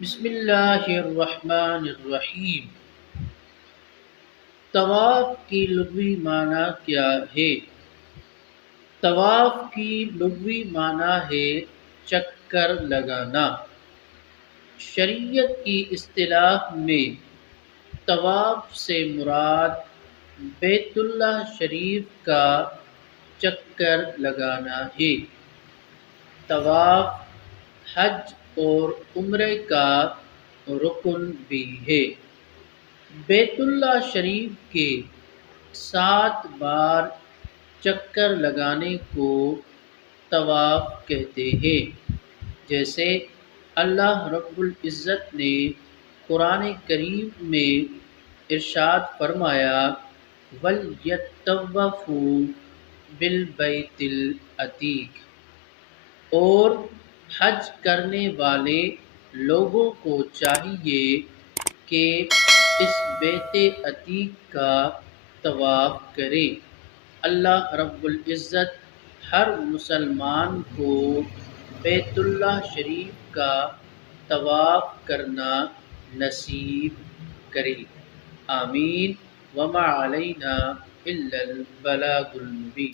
بسم اللہ الرحمن الرحیم۔ طواف کی لغوی معنی کیا ہے؟ طواف کی لغوی معنی ہے چکر لگانا۔ شریعت کی اصطلاح میں طواف سے مراد بیت اللہ شریف کا چکر لگانا ہے۔ طواف حج اور عمرے کا رکن بھی ہے۔ بیت اللہ شریف کے 7 بار چکر لگانے کو طواف کہتے ہیں، جیسے اللہ رب العزت نے قرآن کریم میں ارشاد فرمایا وَلْيَطَّوَّفُوا بِالْبَيْتِ الْعَتِيقِ، اور حج کرنے والے لوگوں کو چاہیے کہ اس بیت عتیق کا طواف کرے۔ اللہ رب العزت ہر مسلمان کو بیت اللہ شریف کا طواف کرنا نصیب کرے۔ آمین۔ وما علینا الا البلاغ المبین۔